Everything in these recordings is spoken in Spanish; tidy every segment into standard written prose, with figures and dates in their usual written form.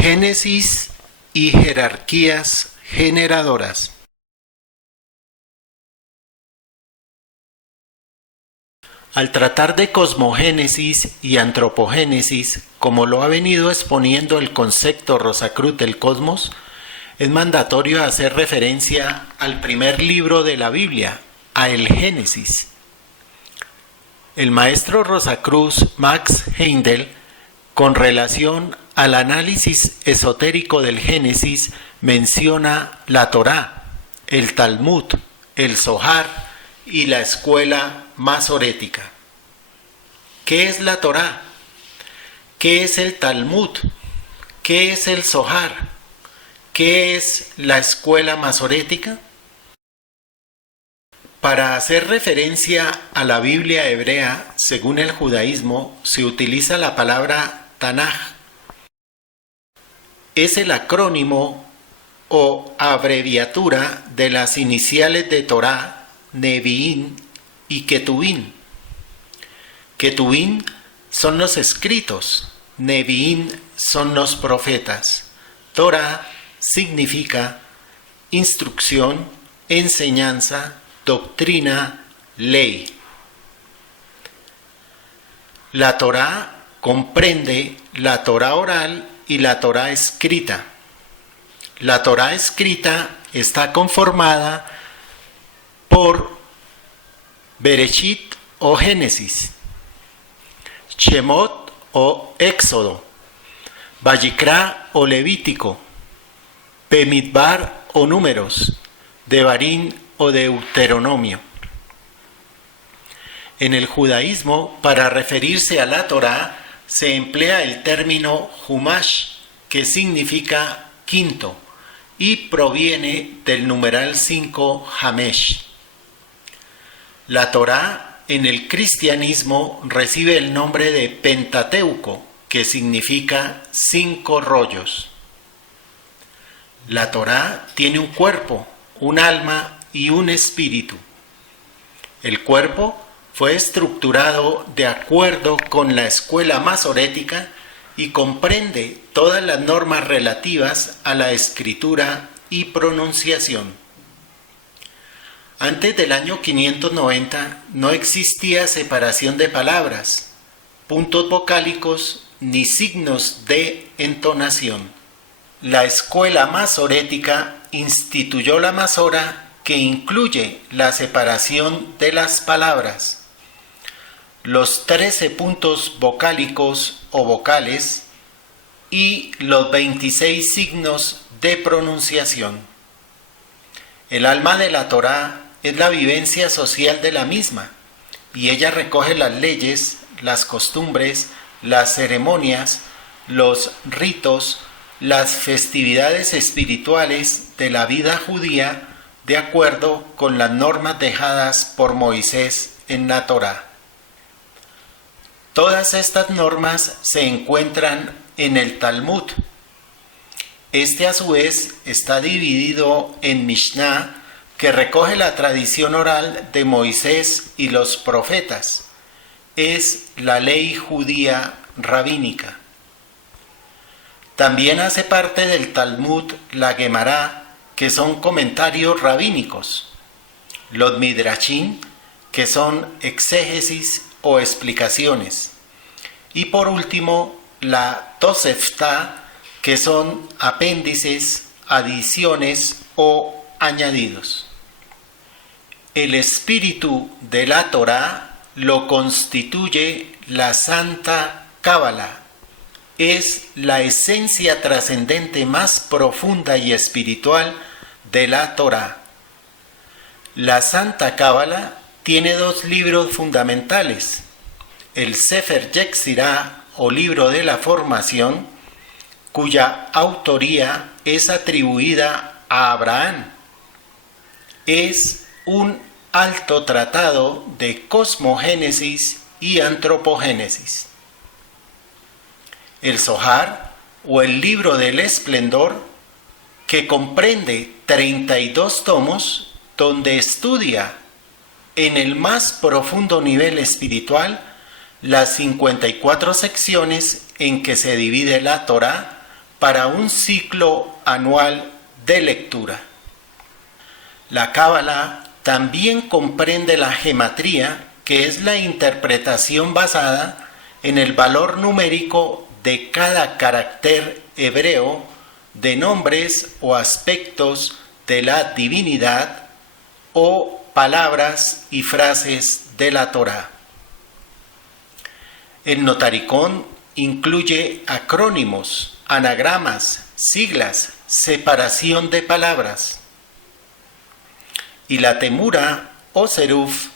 Génesis y jerarquías generadoras. Al tratar de cosmogénesis y antropogénesis, como lo ha venido exponiendo el concepto Rosacruz del cosmos, es mandatorio hacer referencia al primer libro de la Biblia, a el Génesis. El maestro Rosacruz Max Heindel, con relación al análisis esotérico del Génesis, menciona la Torá, el Talmud, el Zohar y la escuela masorética. ¿Qué es la Torá? ¿Qué es el Talmud? ¿Qué es el Zohar? ¿Qué es la escuela masorética? Para hacer referencia a la Biblia hebrea, según el judaísmo, se utiliza la palabra Tanaj. Es el acrónimo o abreviatura de las iniciales de Torá, Neviín y Ketubín. Ketubín son los escritos, Neviín son los profetas. Torá significa instrucción, enseñanza, doctrina, ley. La Torá comprende la Torá oral y la Torá escrita. La Torá escrita está conformada por Bereshit o Génesis, Shemot o Éxodo, Vayikra o Levítico, Bemidbar o Números, Devarim o Deuteronomio. En el judaísmo, para referirse a la Torá, se emplea el término Humash, que significa quinto, y proviene del numeral 5 Hamesh. La Torá en el cristianismo recibe el nombre de Pentateuco, que significa 5 rollos. La Torá tiene un cuerpo, un alma y un espíritu. El cuerpo fue estructurado de acuerdo con la escuela masorética y comprende todas las normas relativas a la escritura y pronunciación. Antes del año 590 no existía separación de palabras, puntos vocálicos ni signos de entonación. La escuela masorética instituyó la masora, que incluye la separación de las palabras, los 13 puntos vocálicos o vocales y los 26 signos de pronunciación. El alma de la Torá es la vivencia social de la misma, y ella recoge las leyes, las costumbres, las ceremonias, los ritos, las festividades espirituales de la vida judía de acuerdo con las normas dejadas por Moisés en la Torá. Todas estas normas se encuentran en el Talmud. Este a su vez está dividido en Mishnah, que recoge la tradición oral de Moisés y los profetas. Es la ley judía rabínica. También hace parte del Talmud la Gemara, que son comentarios rabínicos, los Midrashim, que son exégesis o explicaciones, y por último la Tosefta, que son apéndices, adiciones o añadidos. El espíritu de la Torá lo constituye la Santa Cábala. Es la esencia trascendente más profunda y espiritual de la Torá. La Santa Cábala tiene 2 libros fundamentales: el Sefer Yetzirah o libro de la formación, cuya autoría es atribuida a Abraham. Es un alto tratado de cosmogénesis y antropogénesis. El Zohar o el libro del esplendor, que comprende 32 tomos, donde estudia en el más profundo nivel espiritual las 54 secciones en que se divide la Torá, para un ciclo anual de lectura. La Cábala también comprende la gematría, que es la interpretación basada en el valor numérico de cada carácter hebreo de nombres o aspectos de la divinidad o palabras y frases de la Torá. El Notaricón incluye acrónimos, anagramas, siglas, separación de palabras. Y la temura o seruf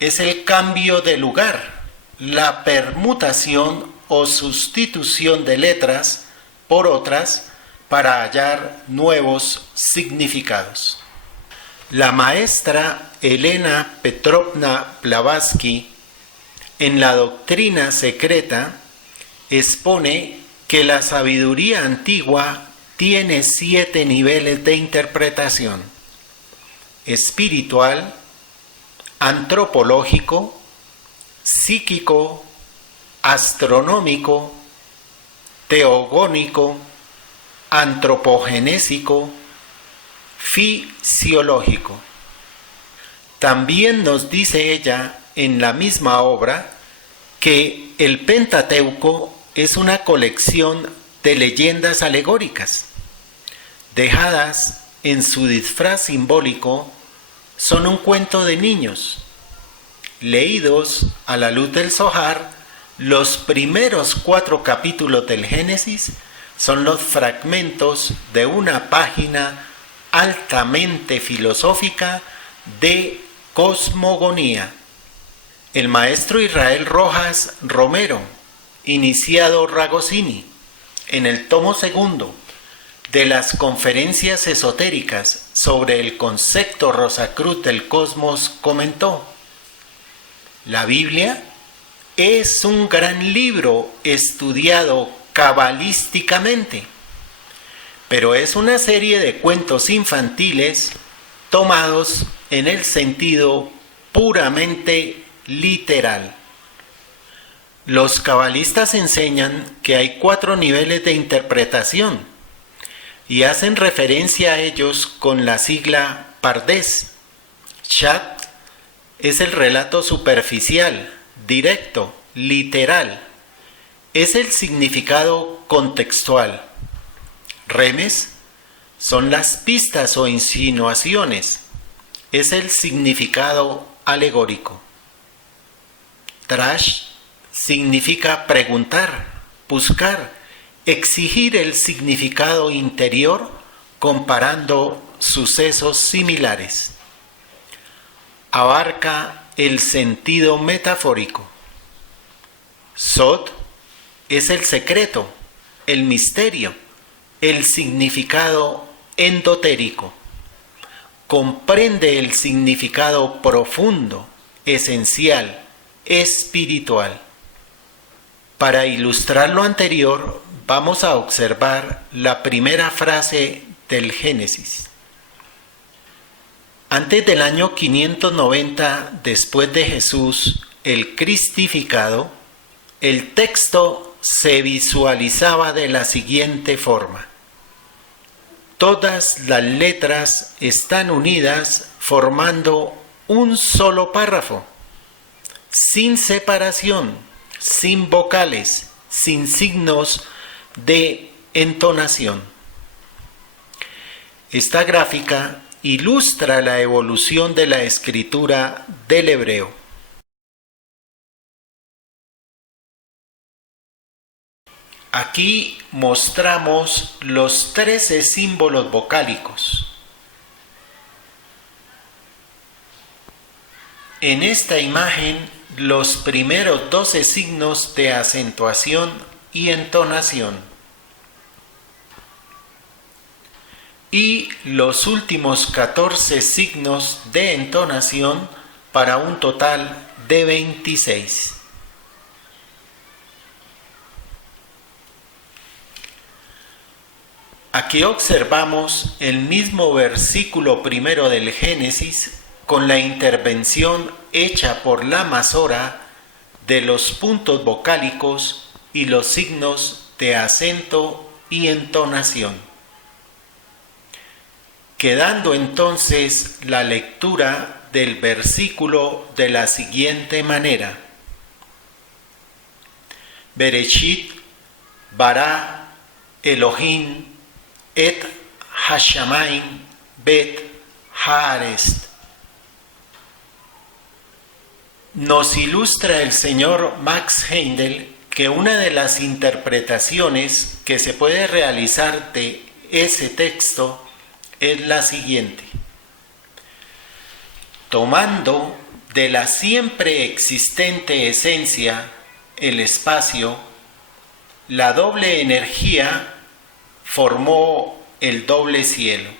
es el cambio de lugar, la permutación o sustitución de letras por otras para hallar nuevos significados. La maestra Elena Petrovna Blavatsky, en la Doctrina Secreta, expone que la sabiduría antigua tiene 7 niveles de interpretación: espiritual, antropológico, psíquico, astronómico, teogónico, antropogenésico, fisiológico. También nos dice ella en la misma obra que el Pentateuco es una colección de leyendas alegóricas. Dejadas en su disfraz simbólico, son un cuento de niños. Leídos a la luz del Zohar, los primeros 4 capítulos del Génesis son los fragmentos de una página altamente filosófica de cosmogonía. El maestro Israel Rojas Romero, iniciado Ragosini, en el tomo 2 de las conferencias esotéricas sobre el concepto Rosacruz del cosmos, comentó: la Biblia es un gran libro estudiado cabalísticamente, pero es una serie de cuentos infantiles tomados en el sentido puramente literal. Los cabalistas enseñan que hay 4 niveles de interpretación y hacen referencia a ellos con la sigla Pardés. Shat es el relato superficial, directo, literal. Es el significado contextual. Remes son las pistas o insinuaciones. Es el significado alegórico. Trash significa preguntar, buscar, exigir el significado interior comparando sucesos similares. Abarca el sentido metafórico. Sod es el secreto, el misterio, el significado endotérico. Comprende el significado profundo, esencial, espiritual. Para ilustrar lo anterior, vamos a observar la primera frase del Génesis. Antes del año 590 después de Jesús, el cristificado, el texto se visualizaba de la siguiente forma: todas las letras están unidas formando un solo párrafo, sin separación, sin vocales, sin signos de entonación. Esta gráfica ilustra la evolución de la escritura del hebreo. Aquí mostramos los 13 símbolos vocálicos. En esta imagen, los primeros 12 signos de acentuación y entonación. Y los últimos 14 signos de entonación para un total de 26. Aquí observamos el mismo versículo primero del Génesis con la intervención hecha por la Masora de los puntos vocálicos y los signos de acento y entonación. Quedando entonces la lectura del versículo de la siguiente manera: Bereshit bara Elohim et hashamayim bet haaretz. Nos ilustra el señor Max Heindel que una de las interpretaciones que se puede realizar de ese texto es la siguiente: tomando de la siempre existente esencia, el espacio, la doble energía formó el doble cielo.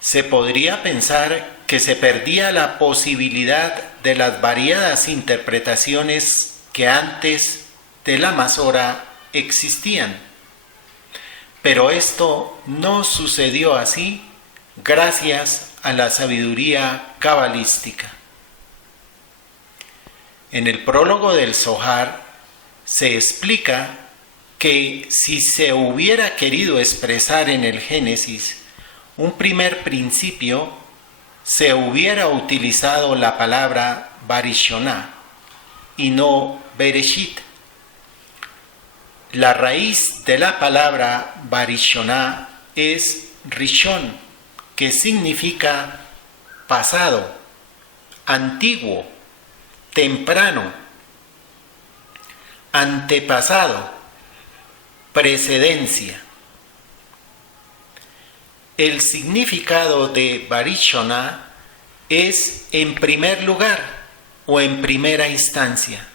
Se podría pensar que se perdía la posibilidad de las variadas interpretaciones que antes de la Masora existían. Pero esto no sucedió así gracias a la sabiduría cabalística. En el prólogo del Zohar se explica que si se hubiera querido expresar en el Génesis un primer principio, se hubiera utilizado la palabra Barishoná y no Bereshit. La raíz de la palabra Barishoná es Rishon, que significa pasado, antiguo, temprano, antepasado, precedencia. El significado de Barishoná es en primer lugar o en primera instancia.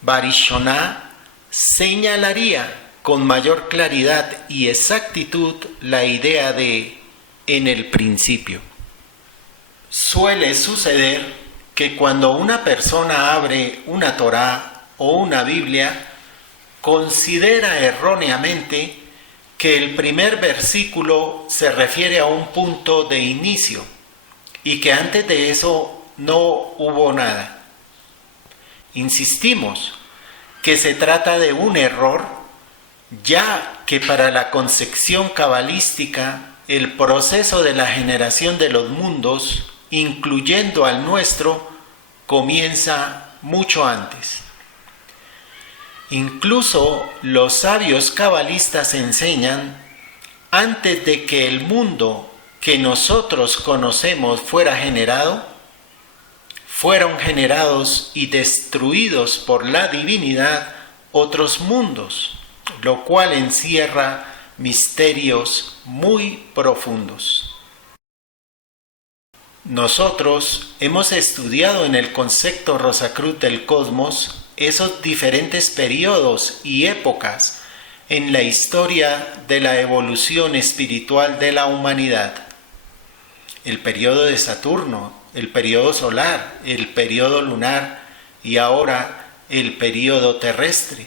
Barishoná señalaría con mayor claridad y exactitud la idea de en el principio. Suele suceder que cuando una persona abre una Torá o una Biblia, considera erróneamente que el primer versículo se refiere a un punto de inicio y que antes de eso no hubo nada. Insistimos que se trata de un error, ya que para la concepción cabalística el proceso de la generación de los mundos, incluyendo al nuestro, comienza mucho antes. Incluso los sabios cabalistas enseñan, antes de que el mundo que nosotros conocemos fuera generado, fueron generados y destruidos por la divinidad otros mundos, lo cual encierra misterios muy profundos. Nosotros hemos estudiado en el concepto Rosacruz del cosmos esos diferentes periodos y épocas en la historia de la evolución espiritual de la humanidad. El periodo de Saturno, el periodo solar, el periodo lunar y ahora el periodo terrestre,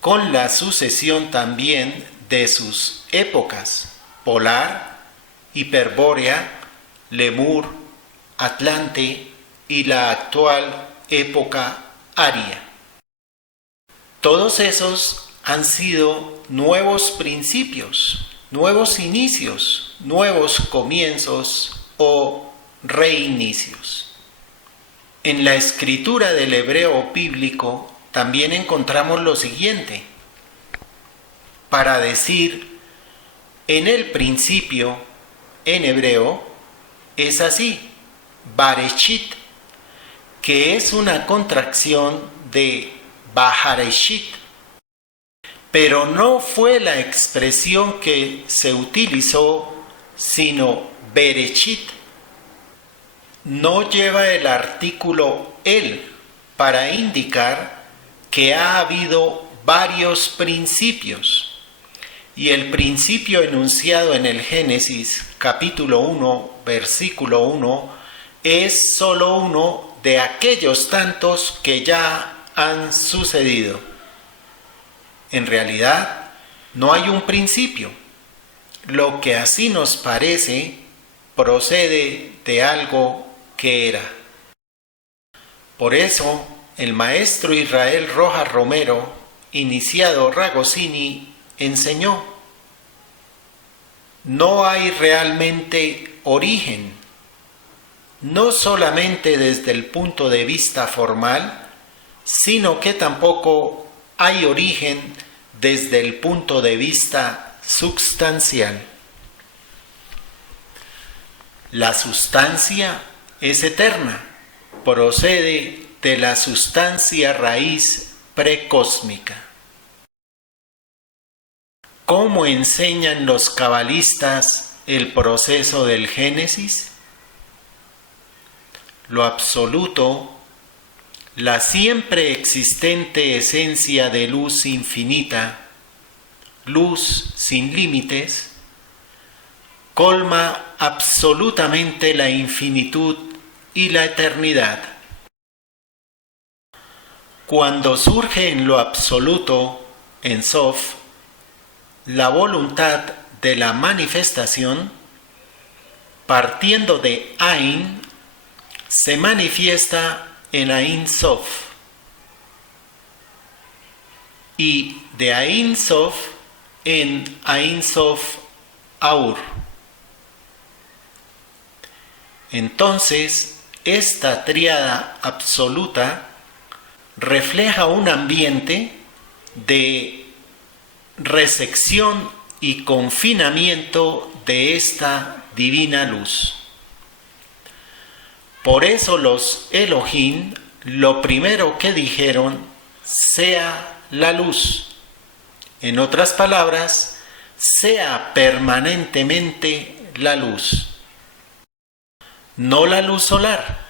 con la sucesión también de sus épocas: polar, hiperbórea, Lemur, Atlante y la actual época Aria. Todos esos han sido nuevos principios, nuevos inicios, nuevos comienzos o reinicios. En la escritura del hebreo bíblico también encontramos lo siguiente. Para decir en el principio, en hebreo, es así: Bareshit, que es una contracción de Bahareshit, pero no fue la expresión que se utilizó, sino Bereshit. No lleva el artículo el para indicar que ha habido varios principios, y el principio enunciado en el Génesis capítulo 1, versículo 1, es solo uno de aquellos tantos que ya han sucedido. En realidad, no hay un principio. Lo que así nos parece procede de algo que era. Por eso, el maestro Israel Rojas Romero, iniciado Ragosini, enseñó: no hay realmente origen, no solamente desde el punto de vista formal, sino que tampoco hay origen desde el punto de vista substancial. La sustancia es eterna, procede de la sustancia raíz precósmica. ¿Cómo enseñan los cabalistas el proceso del Génesis? Lo absoluto, la siempre existente esencia de luz infinita, luz sin límites, colma absolutamente la infinitud y la eternidad. Cuando surge en lo absoluto, en Sof, la voluntad de la manifestación, partiendo de Ain, se manifiesta en Ain Sof, y de Ain Sof en Ain Sof Aur. Entonces, esta tríada absoluta refleja un ambiente de recepción y confinamiento de esta divina luz. Por eso los Elohim, lo primero que dijeron, sea la luz. En otras palabras, sea permanentemente la luz. No la luz solar,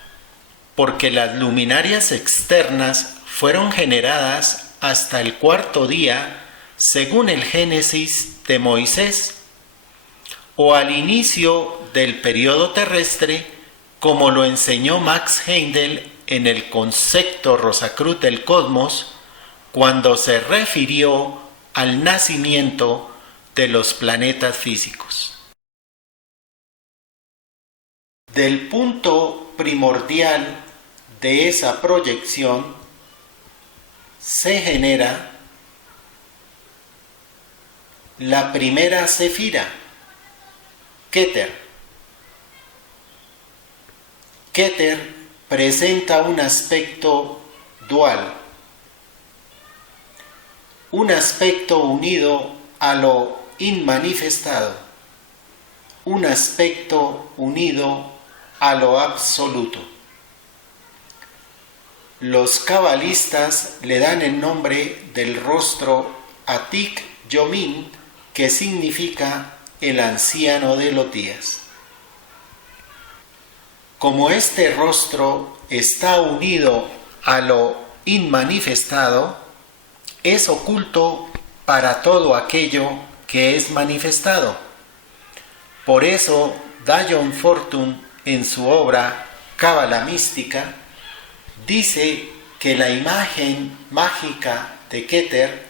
porque las luminarias externas fueron generadas hasta el cuarto día, según el Génesis de Moisés, o al inicio del periodo terrestre, como lo enseñó Max Heindel en el concepto Rosacruz del cosmos, cuando se refirió al nacimiento de los planetas físicos. Del punto primordial de esa proyección se genera la primera sefira, Keter. Keter presenta un aspecto dual, un aspecto unido a lo inmanifestado, un aspecto unido a lo absoluto. Los cabalistas le dan el nombre del rostro Atik Yomin, que significa el anciano de los días. Como este rostro está unido a lo inmanifestado, es oculto para todo aquello que es manifestado. Por eso, Dayon Fortune, en su obra Cábala Mística, dice que la imagen mágica de Keter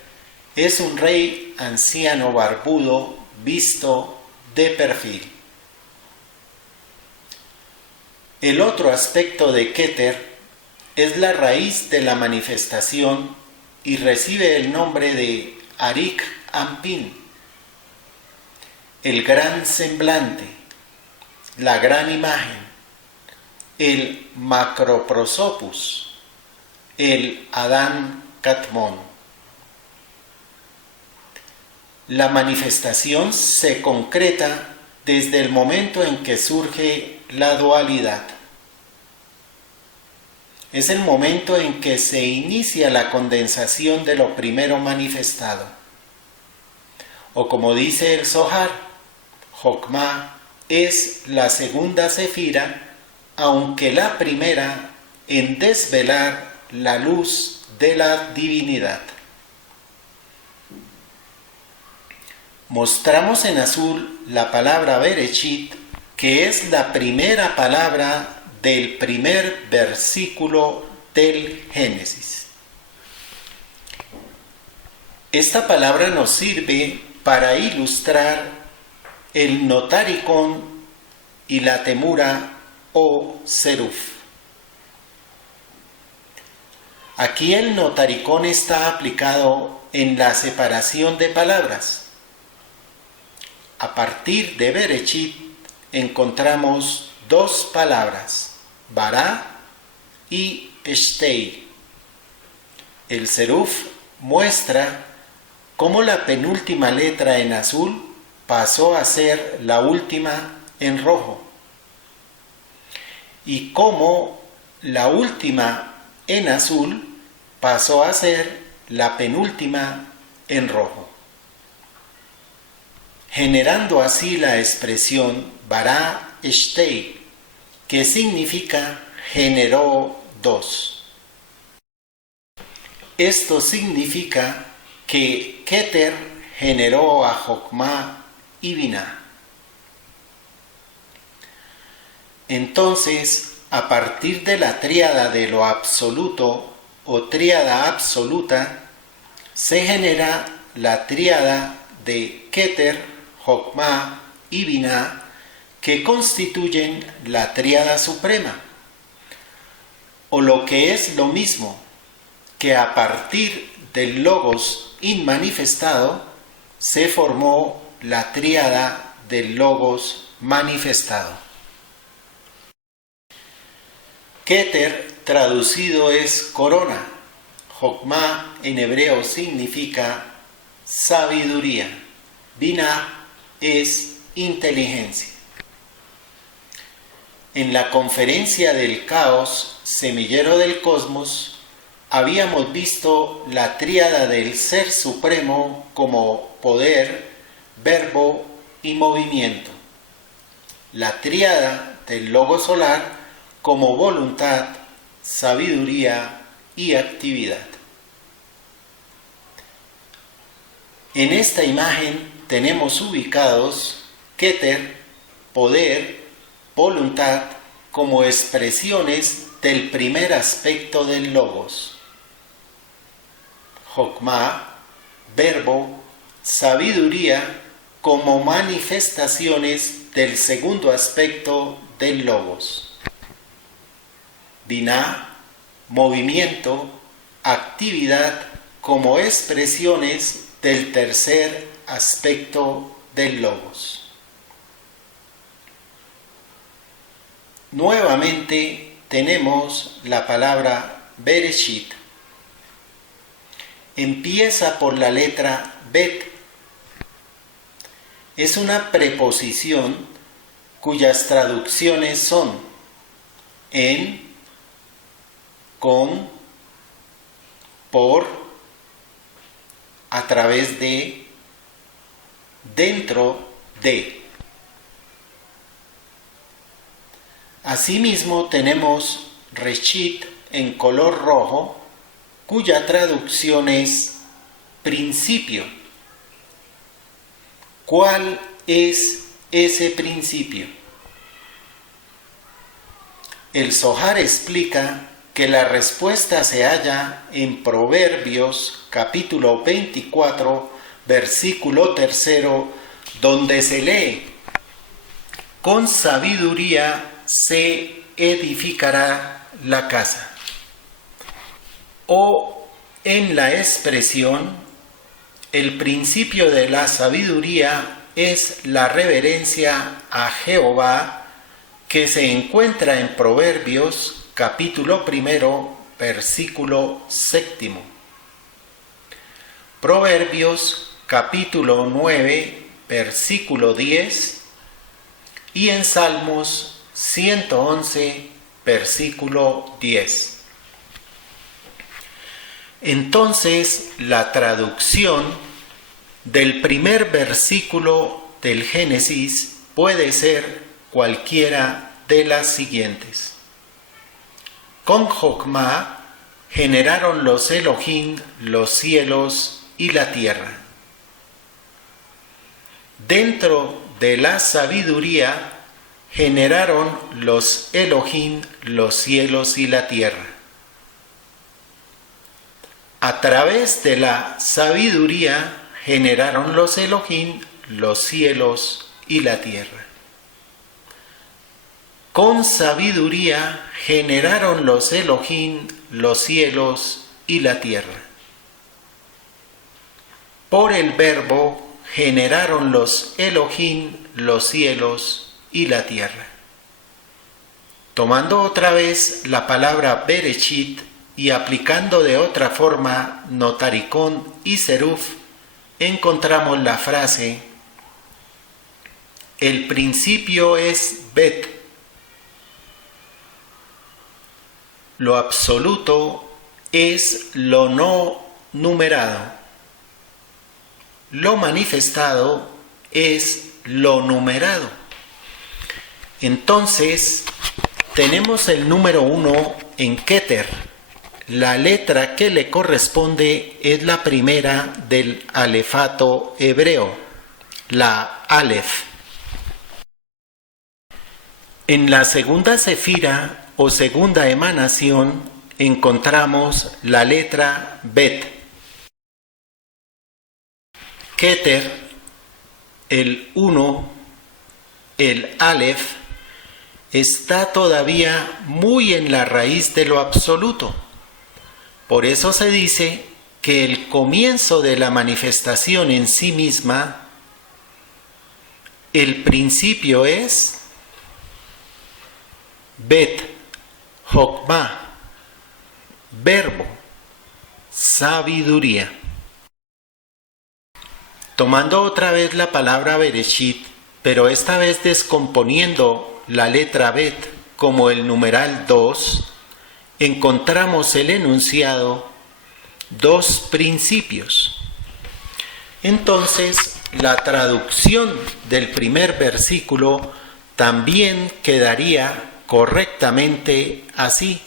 es un rey anciano barbudo visto de perfil. El otro aspecto de Keter es la raíz de la manifestación y recibe el nombre de Arik Ampin, el gran semblante, la gran imagen, el macroprosopus, el Adán Catmón. La manifestación se concreta desde el momento en que surge la dualidad. Es el momento en que se inicia la condensación de lo primero manifestado. O como dice el Zohar, Jokmah es la segunda sefira, aunque la primera en desvelar la luz de la divinidad. Mostramos en azul la palabra Bereshit, que es la primera palabra del primer versículo del Génesis. Esta palabra nos sirve para ilustrar el notaricón y la temura o seruf. Aquí el notaricón está aplicado en la separación de palabras. A partir de Bereshit encontramos dos palabras, Bará y Shtei. El seruf muestra cómo la penúltima letra en azul pasó a ser la última en rojo y cómo la última en azul pasó a ser la penúltima en rojo, generando así la expresión Bará Shtei, que significa generó dos. Esto significa que Keter generó a Jokmá y Biná. Entonces, a partir de la tríada de lo absoluto o tríada absoluta, se genera la tríada de Keter, Jokmá y Biná, que constituyen la tríada suprema, o lo que es lo mismo, que a partir del logos inmanifestado se formó la tríada del logos manifestado. Keter traducido es corona. Jokmá en hebreo significa sabiduría. Biná es inteligencia. En la conferencia del caos, semillero del cosmos, habíamos visto la tríada del Ser Supremo como poder, verbo y movimiento. La tríada del Logo Solar como voluntad, sabiduría y actividad. En esta imagen tenemos ubicados Keter, poder, voluntad, como expresiones del primer aspecto del Logos. Jokmá, verbo, sabiduría, como manifestaciones del segundo aspecto del Logos. Biná, movimiento, actividad, como expresiones del tercer aspecto del Logos. Nuevamente tenemos la palabra Bereshit. Empieza por la letra Bet. Es una preposición cuyas traducciones son en, con, por, a través de, dentro de. Asimismo tenemos Reshit en color rojo, cuya traducción es principio. ¿Cuál es ese principio? El Zohar explica que la respuesta se halla en Proverbios capítulo 24, versículo 3, donde se lee: con sabiduría se edificará la casa. O en la expresión, el principio de la sabiduría es la reverencia a Jehová, que se encuentra en Proverbios capítulo 1, versículo 7. Proverbios capítulo 9, versículo 10 y en Salmos 111, versículo 10. Entonces, la traducción del primer versículo del Génesis puede ser cualquiera de las siguientes. Con Jokmá generaron los Elohim los cielos y la tierra. Dentro de la sabiduría generaron los Elohim los cielos y la tierra. A través de la sabiduría generaron los Elohim los cielos y la tierra. Con sabiduría generaron los Elohim los cielos y la tierra. Por el verbo generaron los Elohim los cielos y la tierra. Tomando otra vez la palabra Bereshit y aplicando de otra forma Notaricón y Seruf, encontramos la frase: el principio es Bet. Lo absoluto es lo no numerado. Lo manifestado es lo numerado. Entonces, tenemos el número 1 en Keter. La letra que le corresponde es la primera del alefato hebreo, la Aleph. En la segunda sefira o segunda emanación encontramos la letra Bet. Keter, el 1, el Aleph, está todavía muy en la raíz de lo absoluto. Por eso se dice que el comienzo de la manifestación en sí misma, el principio es Bet, Jokmah, verbo, sabiduría. Tomando otra vez la palabra Bereshit, pero esta vez descomponiendo la letra Bet como el numeral 2, encontramos el enunciado dos principios. Entonces, la traducción del primer versículo también quedaría correctamente así: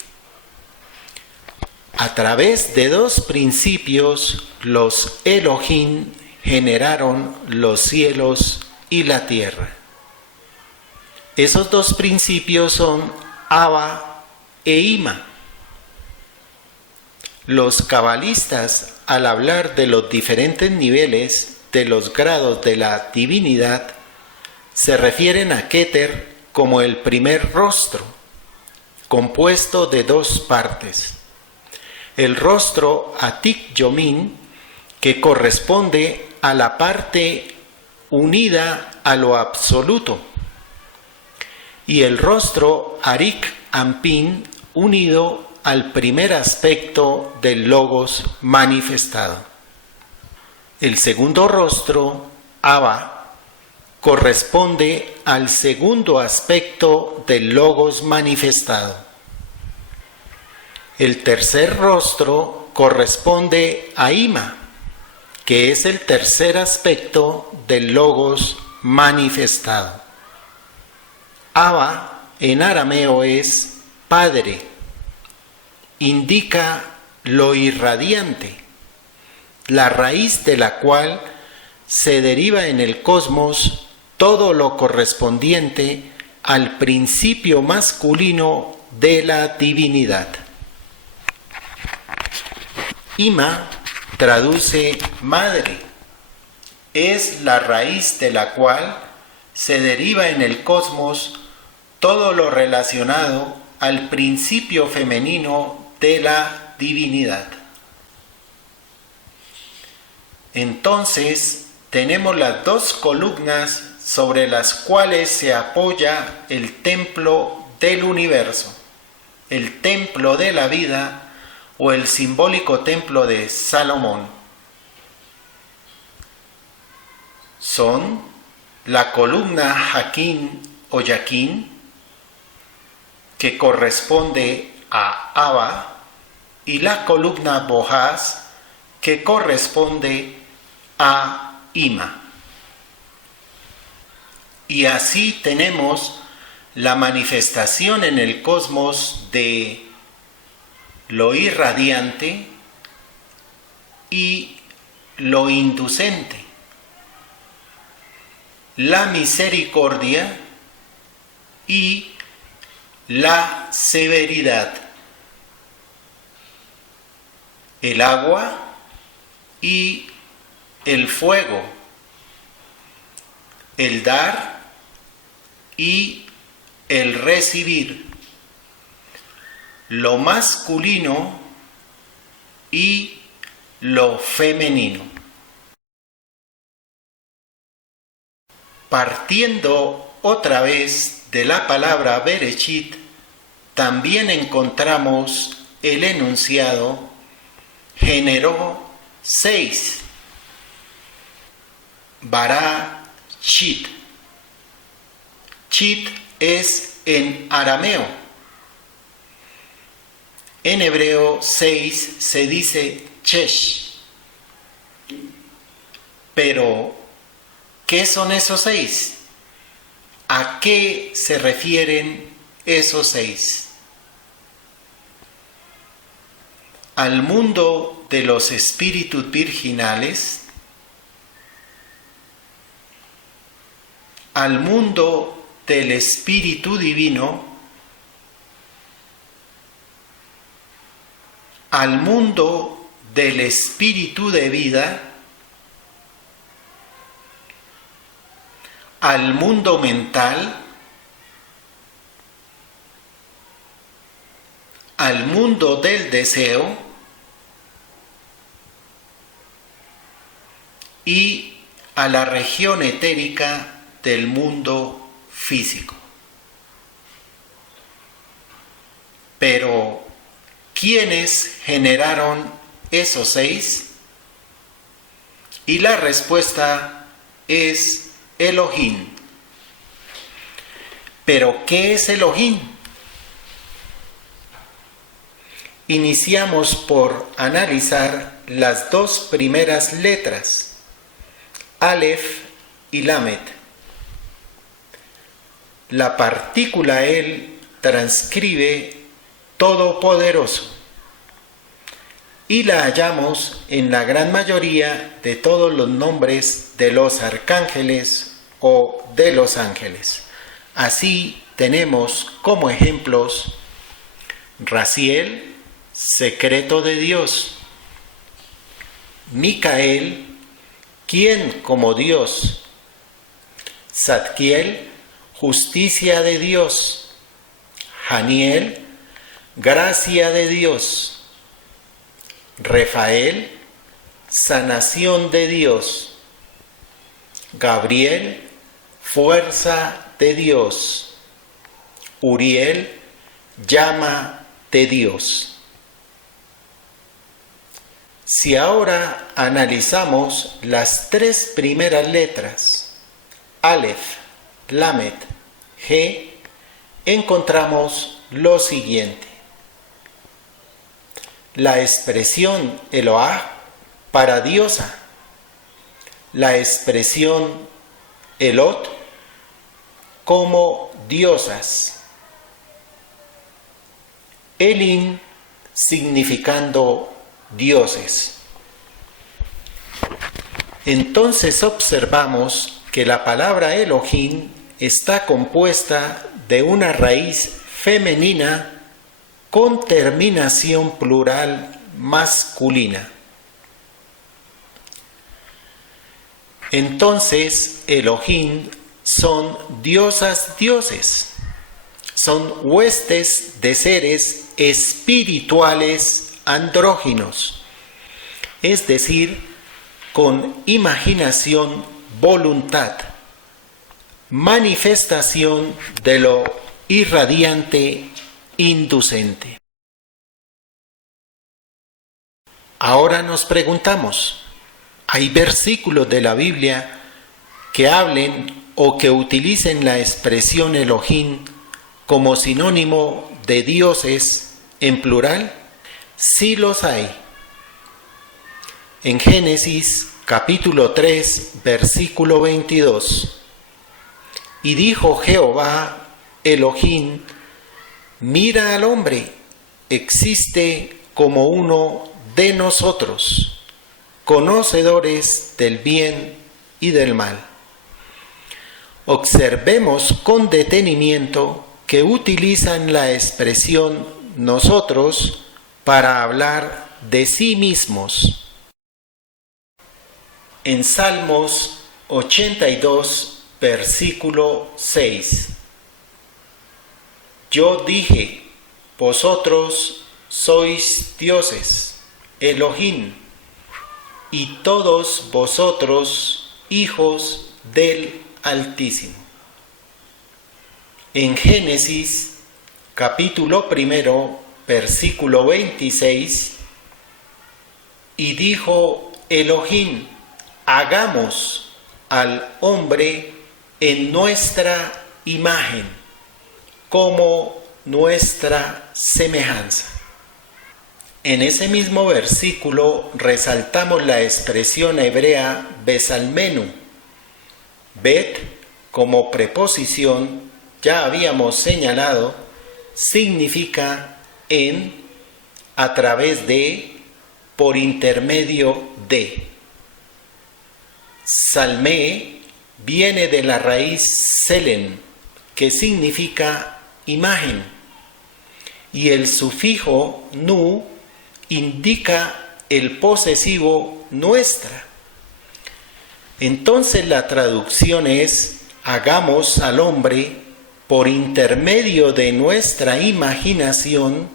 a través de dos principios los Elohim generaron los cielos y la tierra. Esos dos principios son Abba e Ima. Los cabalistas, al hablar de los diferentes niveles de los grados de la divinidad, se refieren a Keter como el primer rostro, compuesto de dos partes. El rostro Atik Yomin, que corresponde a la parte unida a lo absoluto, y el rostro Arik Ampin, unido al primer aspecto del Logos manifestado. El segundo rostro, Abba, corresponde al segundo aspecto del Logos manifestado. El tercer rostro corresponde a Ima, que es el tercer aspecto del Logos manifestado. Abba en arameo es Padre, indica lo irradiante, la raíz de la cual se deriva en el cosmos todo lo correspondiente al principio masculino de la divinidad. Ima traduce madre, es la raíz de la cual se deriva en el cosmos todo lo relacionado al principio femenino de la divinidad. Entonces, tenemos las dos columnas sobre las cuales se apoya el templo del universo, el templo de la vida o el simbólico templo de Salomón. Son la columna Jaquín o Yaquín, que corresponde a Abba, y la columna Boaz, que corresponde a Ima. Y así tenemos la manifestación en el cosmos de lo irradiante y lo inducente, la misericordia y la severidad, el agua y el fuego, el dar y el recibir, lo masculino y lo femenino. Partiendo otra vez de la palabra Bereshit, también encontramos el enunciado generó 6. Bará Chit. Chit es en arameo. En hebreo 6 se dice Chesh. Pero, ¿qué son esos 6? ¿A qué se refieren esos 6? Al mundo de los espíritus virginales, al mundo del Espíritu Divino, al mundo del Espíritu de vida, al mundo mental, al mundo del deseo y a la región etérica del mundo físico. Pero, ¿quiénes generaron esos 6? Y la respuesta es Elohim. ¿Pero qué es Elohim? Iniciamos por analizar las 2 primeras letras, Aleph y Lamed. La partícula El transcribe todopoderoso y la hallamos en la gran mayoría de todos los nombres de los arcángeles o de los ángeles. Así tenemos como ejemplos Raziel, secreto de Dios; Micael, ¿quién como Dios? Zadkiel, justicia de Dios; Janiel, gracia de Dios; Refael, sanación de Dios; Gabriel, fuerza de Dios; Uriel, llama de Dios. Si ahora analizamos las 3 primeras letras, Aleph, Lamed, He, encontramos lo siguiente. La expresión Eloah para diosa, la expresión Elot como diosas, Elin significando dioses. Entonces observamos que la palabra Elohim está compuesta de una raíz femenina con terminación plural masculina. Entonces Elohim son diosas, dioses. Son huestes de seres espirituales andróginos, es decir, con imaginación, voluntad, manifestación de lo irradiante, inducente. Ahora nos preguntamos, ¿hay versículos de la Biblia que hablen o que utilicen la expresión Elohim como sinónimo de dioses en plural? Sí los hay. En Génesis capítulo 3, versículo 22. Y dijo Jehová, Elohim, mira al hombre, existe como uno de nosotros, conocedores del bien y del mal. Observemos con detenimiento que utilizan la expresión nosotros para hablar de sí mismos. En Salmos 82, versículo 6. Yo dije, vosotros sois dioses, Elohim, y todos vosotros hijos del Altísimo. En Génesis, capítulo 1, versículo 26, y dijo Elohim, hagamos al hombre en nuestra imagen, como nuestra semejanza. En ese mismo versículo resaltamos la expresión hebrea besalmenu. Bet, como preposición, ya habíamos señalado, significa en, a través de, por intermedio de. Salmé viene de la raíz selen, que significa imagen, y el sufijo nu indica el posesivo nuestra. Entonces la traducción es: hagamos al hombre por intermedio de nuestra imaginación,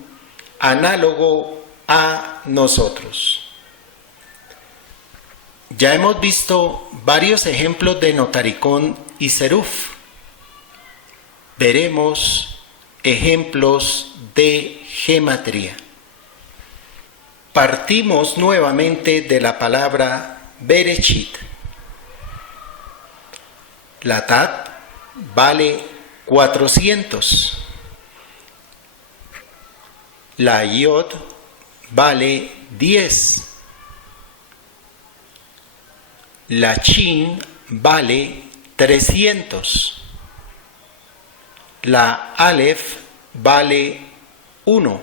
análogo a nosotros. Ya hemos visto varios ejemplos de notaricón y seruf. Veremos ejemplos de gematría. Partimos nuevamente de la palabra berechit. La tat vale 400. La yod vale 10. La chin vale 300. La alef vale 1.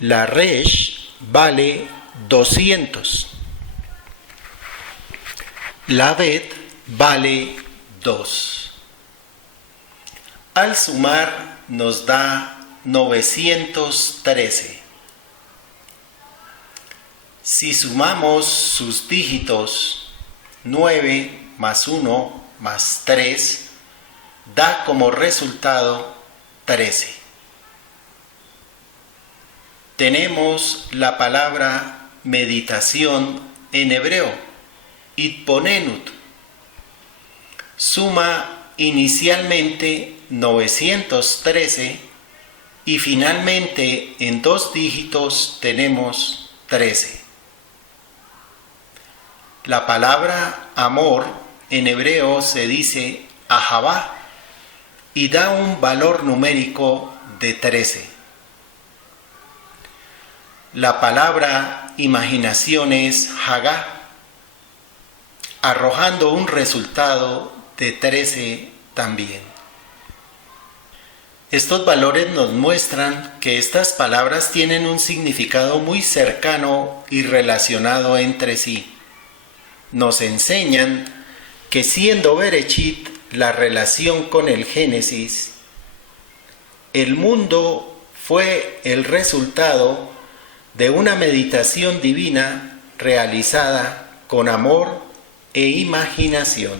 La resh vale 200. La bet vale 2. Al sumar nos da 913. Si sumamos sus dígitos 9 más 1 más 3, da como resultado 13. Tenemos la palabra meditación en hebreo, itponenut. Suma inicialmente 913 y finalmente en 2 dígitos tenemos 13. La palabra amor en hebreo se dice ahavá y da un valor numérico de 13. La palabra imaginación es hagá, arrojando un resultado de 13 también. Estos valores nos muestran que estas palabras tienen un significado muy cercano y relacionado entre sí. Nos enseñan que siendo Berechit la relación con el Génesis, el mundo fue el resultado de una meditación divina realizada con amor e imaginación.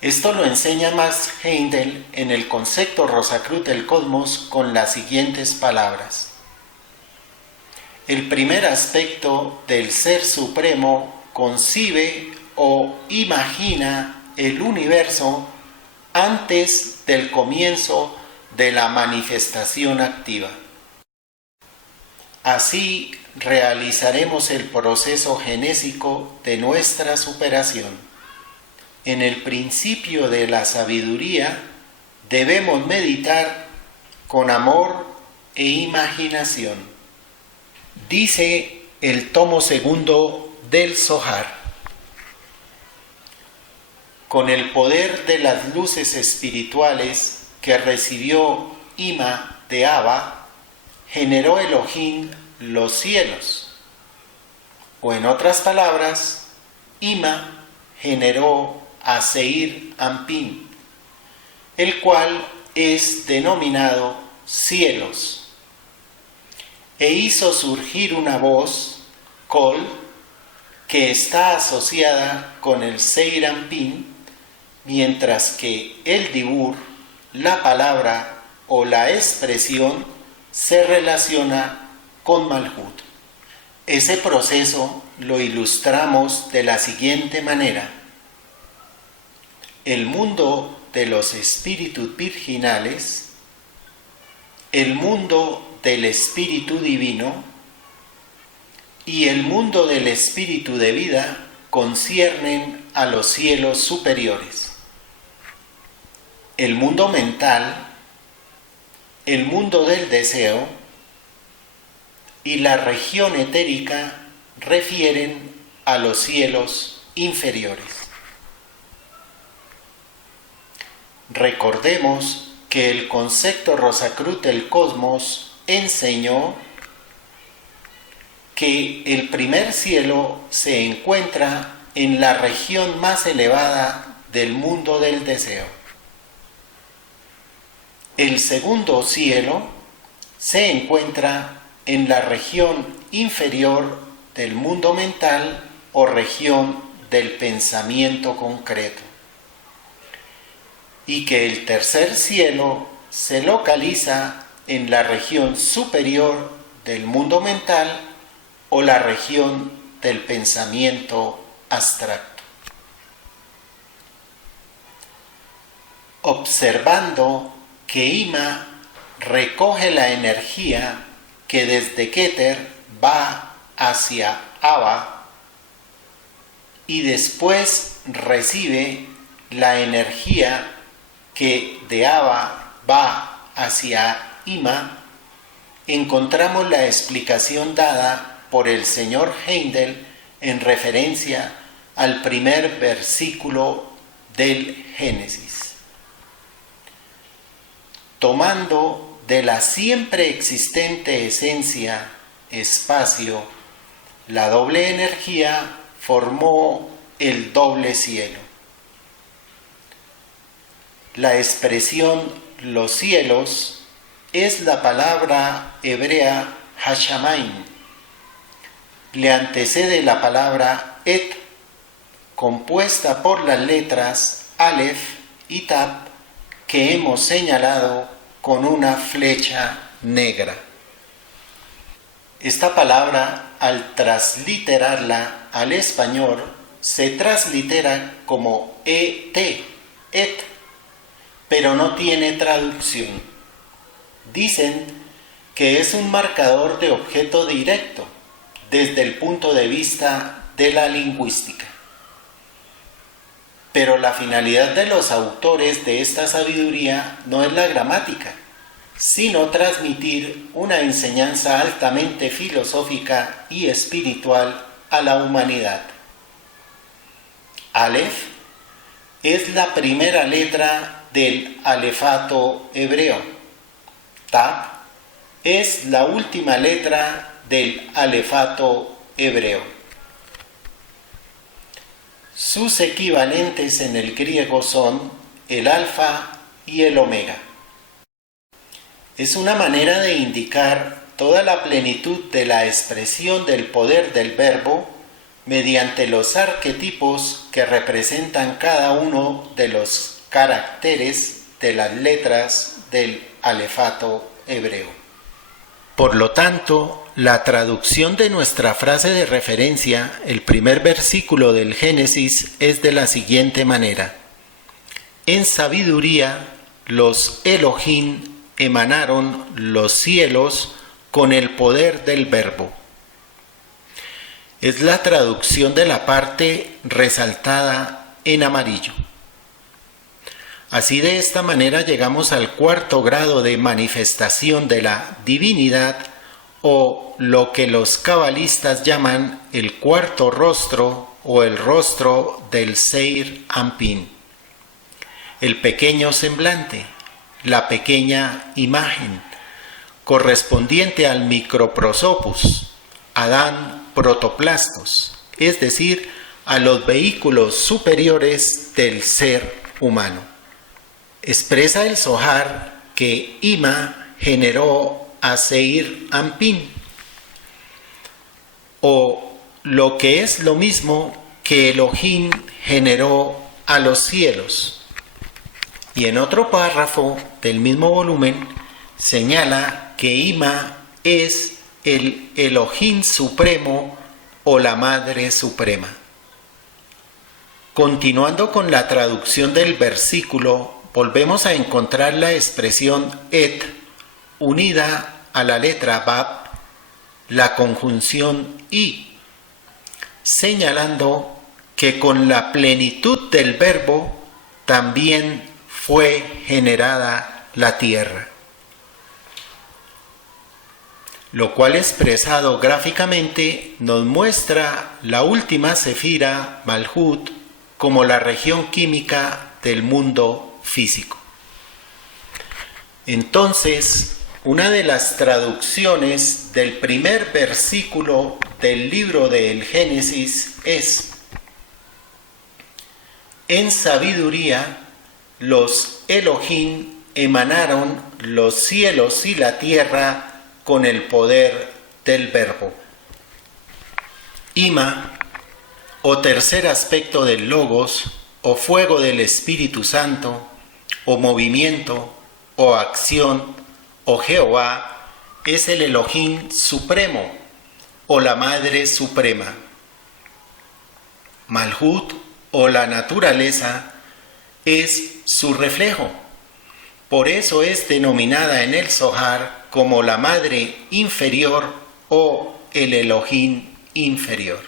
Esto lo enseña Max Heindel en el concepto Rosacruz del Cosmos con las siguientes palabras. El primer aspecto del Ser Supremo concibe o imagina el universo antes del comienzo de la manifestación activa. Así realizaremos el proceso genésico de nuestra superación. En el principio de la sabiduría debemos meditar con amor e imaginación. Dice el tomo segundo del Zohar. Con el poder de las luces espirituales que recibió Ima de Abba, generó Elohim los cielos. O en otras palabras, Ima generó a Seir Ampin, el cual es denominado cielos, e hizo surgir una voz, Kol, que está asociada con el Seir Ampin, mientras que el Dibur la palabra o la expresión se relaciona con Malhut. Ese proceso lo ilustramos de la siguiente manera. El mundo de los espíritus virginales, el mundo del espíritu divino y el mundo del espíritu de vida conciernen a los cielos superiores. El mundo mental, el mundo del deseo y la región etérica refieren a los cielos inferiores. Recordemos que el concepto Rosacruz del cosmos enseñó que el primer cielo se encuentra en la región más elevada del mundo del deseo. El segundo cielo se encuentra en la región inferior del mundo mental o región del pensamiento concreto. Y que el tercer cielo se localiza en la región superior del mundo mental o la región del pensamiento abstracto. Observando que Ima recoge la energía que desde Keter va hacia Abba y después recibe la energía que de Abba va hacia Ima, encontramos la explicación dada por el señor Heindel en referencia al primer versículo del Génesis. Tomando de la siempre existente esencia, espacio, la doble energía formó el doble cielo. La expresión los cielos es la palabra hebrea Hashamayim. Le antecede la palabra Et, compuesta por las letras Aleph y Tab, que hemos señalado con una flecha negra. Esta palabra, al transliterarla al español, se translitera como et, pero no tiene traducción. Dicen que es un marcador de objeto directo desde el punto de vista de la lingüística. Pero la finalidad de los autores de esta sabiduría no es la gramática, sino transmitir una enseñanza altamente filosófica y espiritual a la humanidad. Aleph es la primera letra del alefato hebreo. Tab es la última letra del alefato hebreo. Sus equivalentes en el griego son el alfa y el omega. Es una manera de indicar toda la plenitud de la expresión del poder del verbo mediante los arquetipos que representan cada uno de los caracteres de las letras del alefato hebreo. Por lo tanto, la traducción de nuestra frase de referencia, el primer versículo del Génesis, es de la siguiente manera: en sabiduría los Elohim emanaron los cielos con el poder del verbo. Es la traducción de la parte resaltada en amarillo. Así, de esta manera llegamos al cuarto grado de manifestación de la divinidad, o lo que los cabalistas llaman el cuarto rostro o el rostro del Seir Anpin, el pequeño semblante, la pequeña imagen, correspondiente al microprosopus, Adán protoplastos, es decir, a los vehículos superiores del ser humano. Expresa el Zohar que Ima generó a Seir Anpin, o lo que es lo mismo, que Elohim generó a los cielos. Y en otro párrafo del mismo volumen señala que Ima es el Elohim supremo o la Madre Suprema. Continuando con la traducción del versículo, volvemos a encontrar la expresión et unida a la letra Bab, la conjunción i, señalando que con la plenitud del verbo también fue generada la tierra, lo cual expresado gráficamente nos muestra la última sefira, Malhut, como la región química del mundo físico. Entonces, una de las traducciones del primer versículo del libro del Génesis es: en sabiduría los Elohim emanaron los cielos y la tierra con el poder del verbo. Ima, o tercer aspecto del Logos, o fuego del Espíritu Santo, o movimiento, o acción, o Jehová, es el Elohim supremo, o la Madre Suprema. Malhut, o la naturaleza, es su reflejo. Por eso es denominada en el Zohar como la Madre inferior o el Elohim inferior.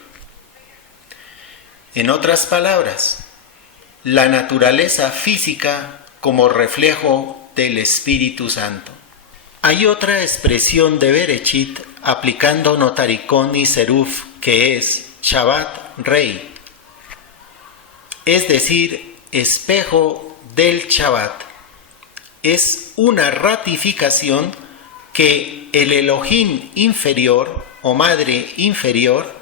En otras palabras, la naturaleza física como reflejo del Espíritu Santo. Hay otra expresión de Berechit aplicando Notaricón y Seruf que es Shabbat Rei, es decir, espejo del Shabbat. Es una ratificación que el Elohim inferior o Madre inferior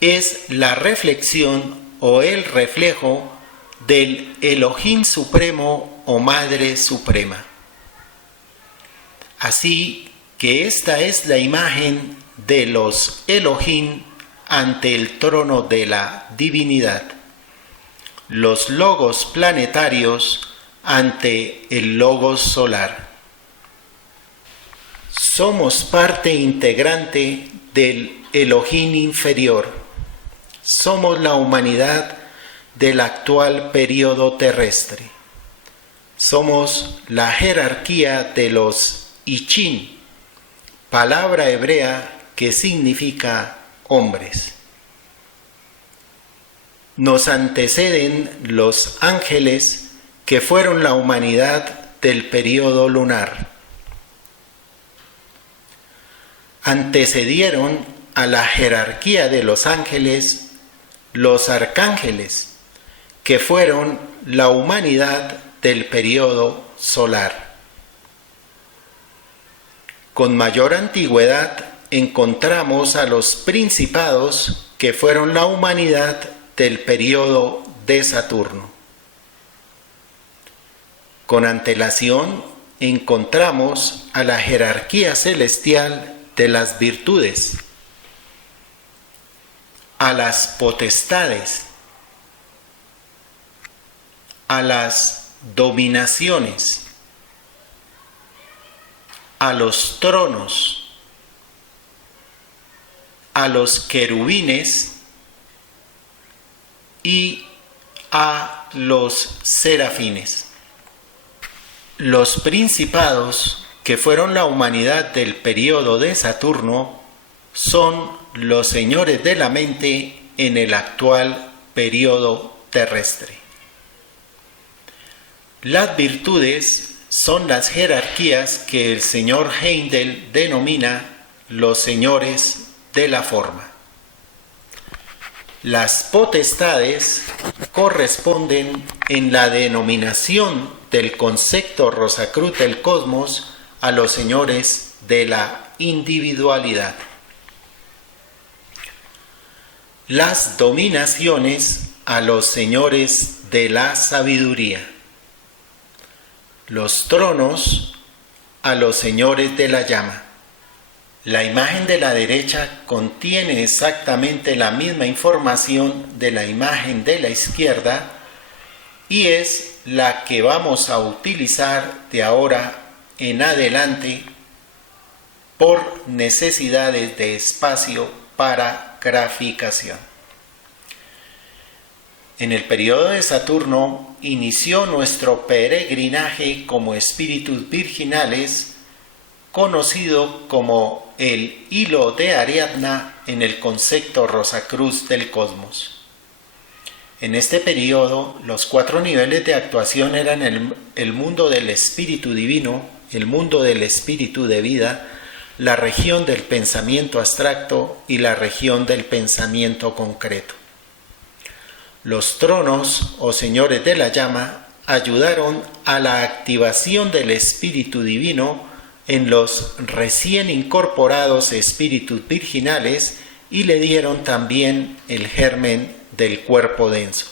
es la reflexión o el reflejo del Elohim supremo o Madre suprema. Así que esta es la imagen de los Elohim ante el trono de la divinidad, los logos planetarios ante el logos solar. Somos parte integrante del Elohim inferior. Somos la humanidad del actual periodo terrestre. Somos la jerarquía de los Ichin, palabra hebrea que significa hombres. Nos anteceden los ángeles que fueron la humanidad del periodo lunar. Antecedieron a la jerarquía de los ángeles los arcángeles, que fueron la humanidad del periodo solar. Con mayor antigüedad encontramos a los principados, que fueron la humanidad del periodo de Saturno. Con antelación encontramos a la jerarquía celestial de las virtudes, a las potestades, a las dominaciones, a los tronos, a los querubines y a los serafines. Los principados, que fueron la humanidad del periodo de Saturno, son los señores de la mente en el actual periodo terrestre. Las virtudes son las jerarquías que el señor Heindel denomina los señores de la forma. Las potestades corresponden en la denominación del concepto Rosacruz del cosmos a los señores de la individualidad. Las dominaciones a los señores de la sabiduría. Los tronos a los señores de la llama. La imagen de la derecha contiene exactamente la misma información de la imagen de la izquierda y es la que vamos a utilizar de ahora en adelante por necesidades de espacio para graficación. En el periodo de Saturno inició nuestro peregrinaje como espíritus virginales, conocido como el hilo de Ariadna en el concepto Rosacruz del cosmos. En este periodo, los 4 niveles de actuación eran el mundo del espíritu divino, el mundo del espíritu de vida, la región del pensamiento abstracto y la región del pensamiento concreto. Los tronos o señores de la llama ayudaron a la activación del espíritu divino en los recién incorporados espíritus virginales y le dieron también el germen del cuerpo denso.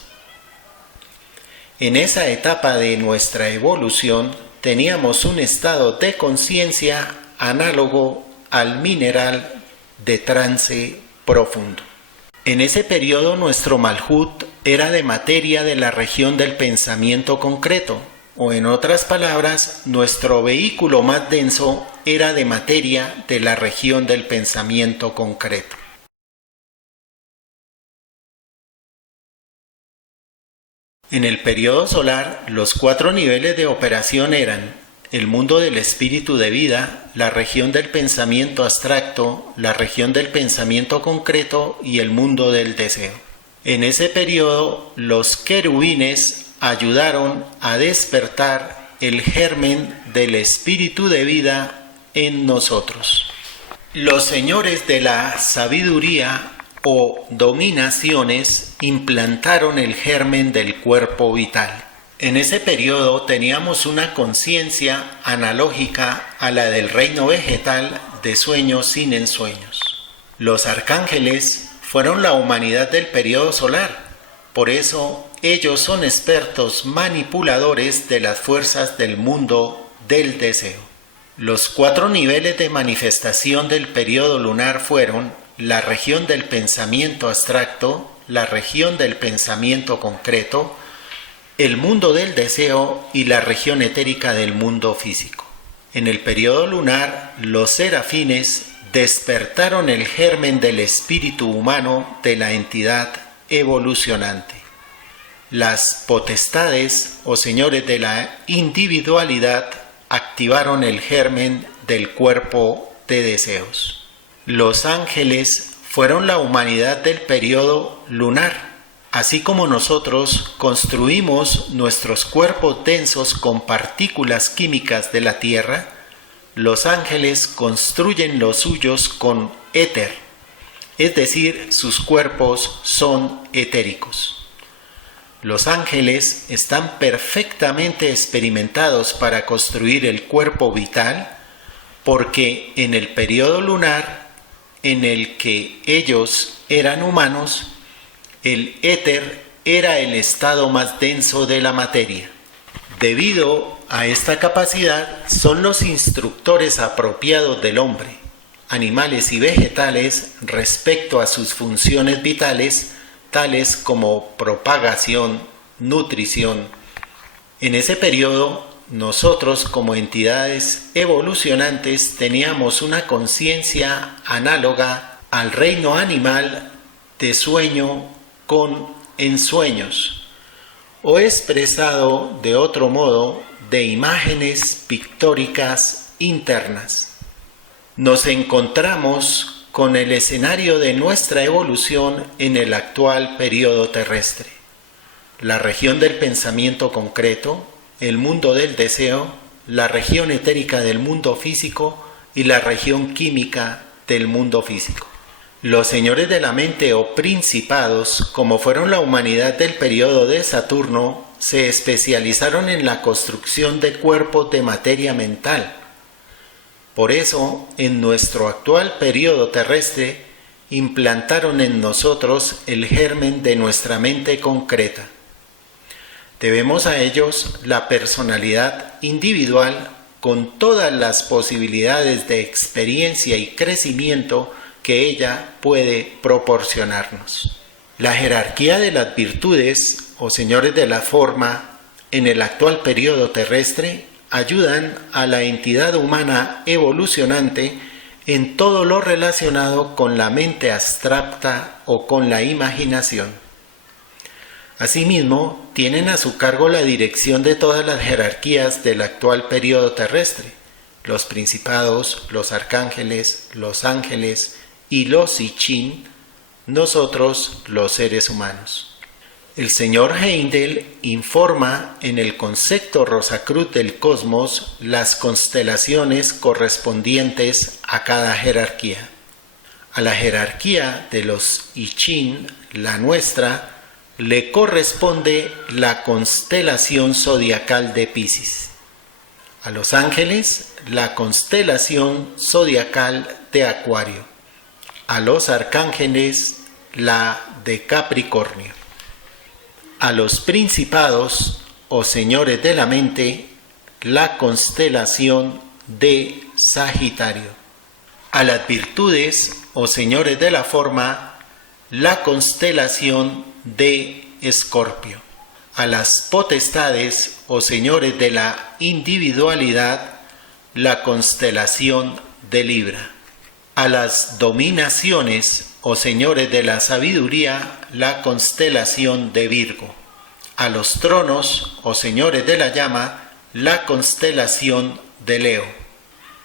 En esa etapa de nuestra evolución teníamos un estado de conciencia análogo al mineral de trance profundo. En ese periodo nuestro Malhut era de materia de la región del pensamiento concreto, o en otras palabras, nuestro vehículo más denso era de materia de la región del pensamiento concreto. En el periodo solar, los 4 niveles de operación eran el mundo del espíritu de vida, la región del pensamiento abstracto, la región del pensamiento concreto y el mundo del deseo. En ese periodo, los querubines ayudaron a despertar el germen del espíritu de vida en nosotros. Los señores de la sabiduría o dominaciones implantaron el germen del cuerpo vital. En ese periodo teníamos una conciencia analógica a la del reino vegetal de sueños sin ensueños. Los arcángeles fueron la humanidad del periodo solar, por eso ellos son expertos manipuladores de las fuerzas del mundo del deseo. Los 4 niveles de manifestación del periodo lunar fueron la región del pensamiento abstracto, la región del pensamiento concreto, el mundo del deseo y la región etérica del mundo físico. En el periodo lunar, los serafines despertaron el germen del espíritu humano de la entidad evolucionante. Las potestades o señores de la individualidad activaron el germen del cuerpo de deseos. Los ángeles fueron la humanidad del periodo lunar. Así como nosotros construimos nuestros cuerpos densos con partículas químicas de la Tierra, los ángeles construyen los suyos con éter, es decir, sus cuerpos son etéricos. Los ángeles están perfectamente experimentados para construir el cuerpo vital porque en el periodo lunar en el que ellos eran humanos, el éter era el estado más denso de la materia. Debido a esta capacidad, son los instructores apropiados del hombre, animales y vegetales respecto a sus funciones vitales, tales como propagación, nutrición. En ese periodo, nosotros como entidades evolucionantes teníamos una conciencia análoga al reino animal de sueño con ensueños, o expresado de otro modo, de imágenes pictóricas internas. Nos encontramos con el escenario de nuestra evolución en el actual periodo terrestre. La región del pensamiento concreto, el mundo del deseo, la región etérica del mundo físico y la región química del mundo físico. Los señores de la mente o principados, como fueron la humanidad del periodo de Saturno, se especializaron en la construcción de cuerpos de materia mental. Por eso, en nuestro actual periodo terrestre, implantaron en nosotros el germen de nuestra mente concreta. Debemos a ellos la personalidad individual con todas las posibilidades de experiencia y crecimiento que ella puede proporcionarnos. La jerarquía de las virtudes o señores de la forma en el actual periodo terrestre ayudan a la entidad humana evolucionante en todo lo relacionado con la mente abstracta o con la imaginación. Asimismo, tienen a su cargo la dirección de todas las jerarquías del actual periodo terrestre, los principados, los arcángeles, los ángeles y los I Ching, nosotros los seres humanos. El señor Heindel informa en el concepto Rosacruz del cosmos las constelaciones correspondientes a cada jerarquía. A la jerarquía de los I Ching, la nuestra, le corresponde la constelación zodiacal de Piscis. A los ángeles, la constelación zodiacal de Acuario. A los arcángeles, la de Capricornio. A los principados o señores de la mente, la constelación de Sagitario. A las virtudes o señores de la forma, la constelación de Escorpio. A las potestades o señores de la individualidad, la constelación de Libra. A las dominaciones o señores de la sabiduría, la constelación de Virgo. A los tronos o señores de la llama, la constelación de Leo.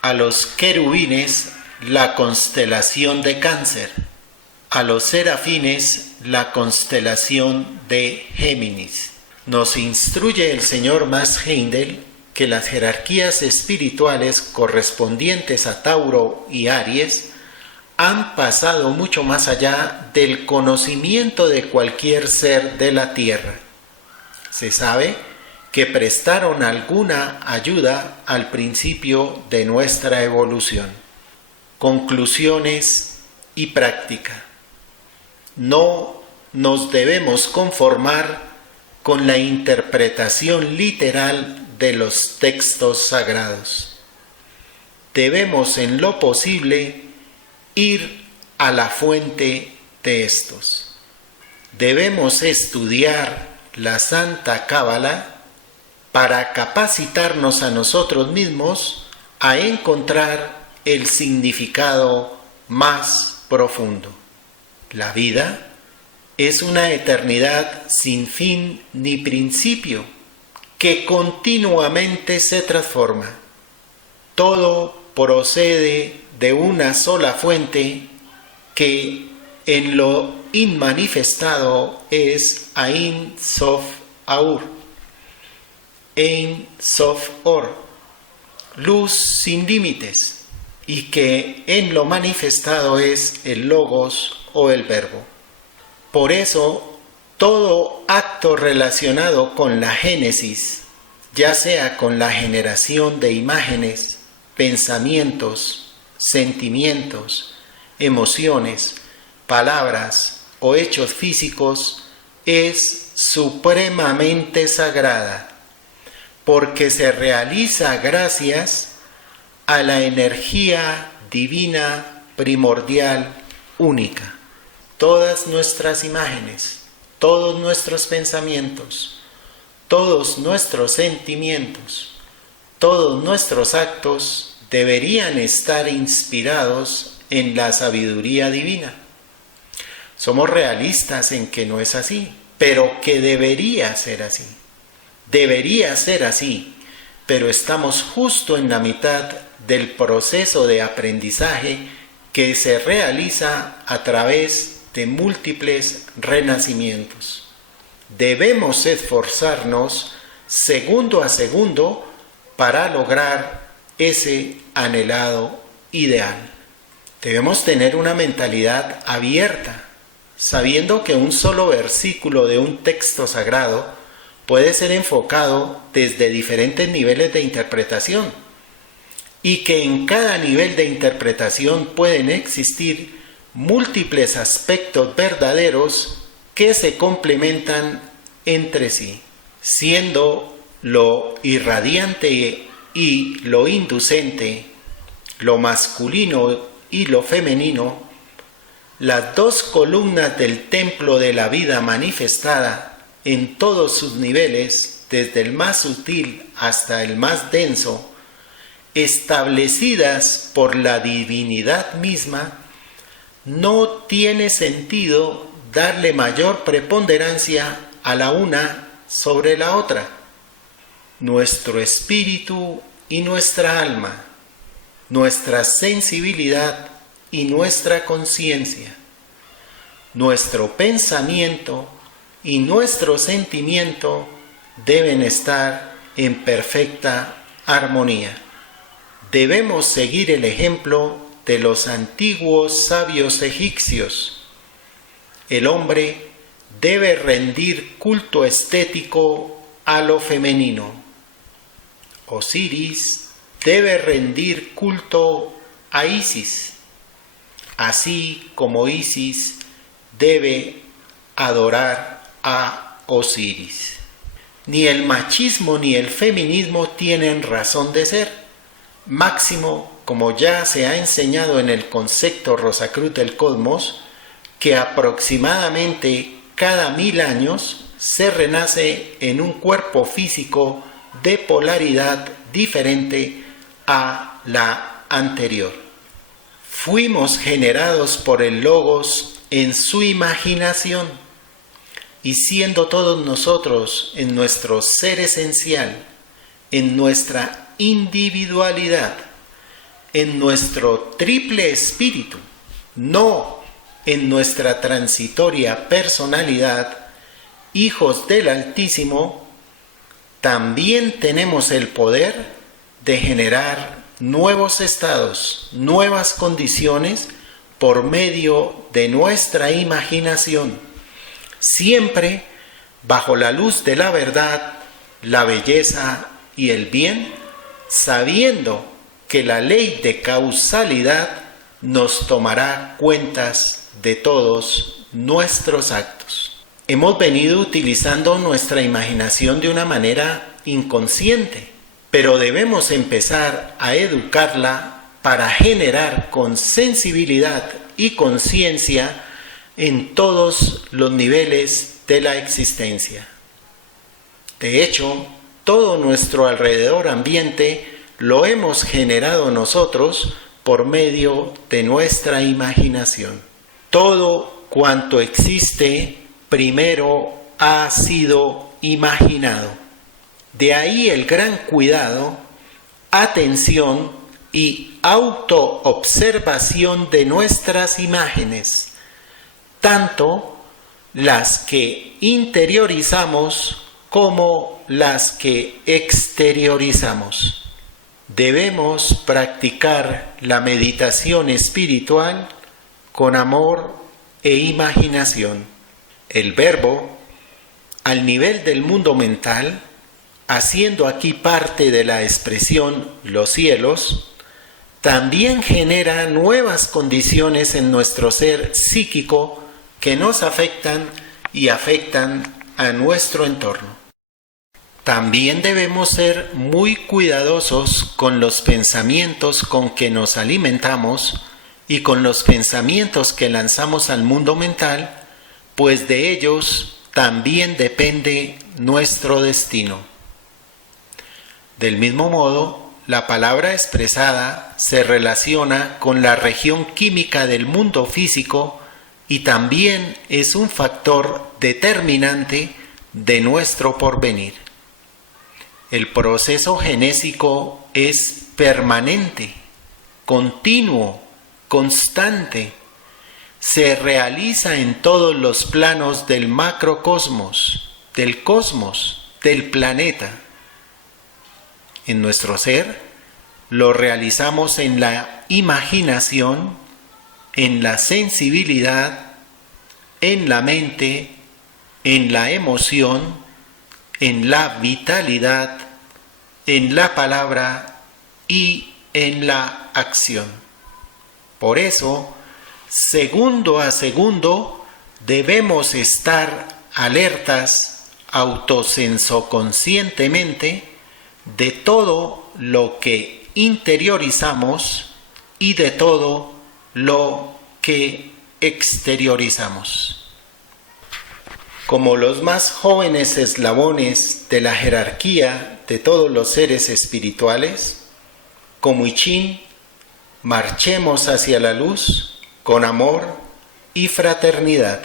A los querubines, la constelación de Cáncer. A los serafines, la constelación de Géminis. Nos instruye el señor Max Heindel que las jerarquías espirituales correspondientes a Tauro y Aries han pasado mucho más allá del conocimiento de cualquier ser de la Tierra. Se sabe que prestaron alguna ayuda al principio de nuestra evolución. Conclusiones y práctica. No nos debemos conformar con la interpretación literal de los textos sagrados. Debemos en lo posible ir a la fuente de estos. Debemos estudiar la Santa Cábala para capacitarnos a nosotros mismos a encontrar el significado más profundo. La vida es una eternidad sin fin ni principio, que continuamente se transforma. Todo procede de una sola fuente que en lo inmanifestado es Ein Sof Aur, Ein Sof Or, luz sin límites, y que en lo manifestado es el Logos o el Verbo. Por eso, todo acto relacionado con la génesis, ya sea con la generación de imágenes, pensamientos, sentimientos, emociones, palabras o hechos físicos, es supremamente sagrada, porque se realiza gracias a la energía divina primordial única. Todas nuestras imágenes, todos nuestros pensamientos, todos nuestros sentimientos, todos nuestros actos deberían estar inspirados en la sabiduría divina. Somos realistas en que no es así, pero que debería ser así. Debería ser así, pero estamos justo en la mitad del proceso de aprendizaje que se realiza a través de múltiples renacimientos. Debemos esforzarnos segundo a segundo para lograr ese anhelado ideal. Debemos tener una mentalidad abierta, sabiendo que un solo versículo de un texto sagrado puede ser enfocado desde diferentes niveles de interpretación y que en cada nivel de interpretación pueden existir múltiples aspectos verdaderos que se complementan entre sí, siendo lo irradiante y lo inducente, lo masculino y lo femenino, las dos columnas del templo de la vida manifestada en todos sus niveles, desde el más sutil hasta el más denso, establecidas por la divinidad misma, no tiene sentido darle mayor preponderancia a la una sobre la otra. Nuestro espíritu y nuestra alma, nuestra sensibilidad y nuestra conciencia, nuestro pensamiento y nuestro sentimiento deben estar en perfecta armonía. Debemos seguir el ejemplo de los antiguos sabios egipcios. El hombre debe rendir culto estético a lo femenino. Osiris debe rendir culto a Isis, así como Isis debe adorar a Osiris. Ni el machismo ni el feminismo tienen razón de ser. Máximo, como ya se ha enseñado en el concepto Rosacruz del Cosmos, que aproximadamente cada 1000 años se renace en un cuerpo físico de polaridad diferente a la anterior. Fuimos generados por el Logos en su imaginación, y siendo todos nosotros en nuestro ser esencial, en nuestra individualidad, en nuestro triple espíritu, no en nuestra transitoria personalidad, hijos del Altísimo, también tenemos el poder de generar nuevos estados, nuevas condiciones por medio de nuestra imaginación, siempre bajo la luz de la verdad, la belleza y el bien, sabiendo que la ley de causalidad nos tomará cuentas de todos nuestros actos. Hemos venido utilizando nuestra imaginación de una manera inconsciente, pero debemos empezar a educarla para generar con sensibilidad y conciencia en todos los niveles de la existencia. De hecho, todo nuestro alrededor ambiente lo hemos generado nosotros por medio de nuestra imaginación. Todo cuanto existe primero ha sido imaginado. De ahí el gran cuidado, atención y autoobservación de nuestras imágenes, tanto las que interiorizamos como las que exteriorizamos. Debemos practicar la meditación espiritual con amor e imaginación. El verbo, al nivel del mundo mental, haciendo aquí parte de la expresión los cielos, también genera nuevas condiciones en nuestro ser psíquico que nos afectan y afectan a nuestro entorno. También debemos ser muy cuidadosos con los pensamientos con que nos alimentamos y con los pensamientos que lanzamos al mundo mental, pues de ellos también depende nuestro destino. Del mismo modo, la palabra expresada se relaciona con la región química del mundo físico y también es un factor determinante de nuestro porvenir. El proceso genésico es permanente, continuo, constante. Se realiza en todos los planos del macrocosmos, del cosmos, del planeta. En nuestro ser lo realizamos en la imaginación, en la sensibilidad, en la mente, en la emoción, en la vitalidad, en la palabra y en la acción. Por eso, segundo a segundo, debemos estar alertas autosensoconscientemente de todo lo que interiorizamos y de todo lo que exteriorizamos. Como los más jóvenes eslabones de la jerarquía de todos los seres espirituales, como Ichin, marchemos hacia la luz con amor y fraternidad.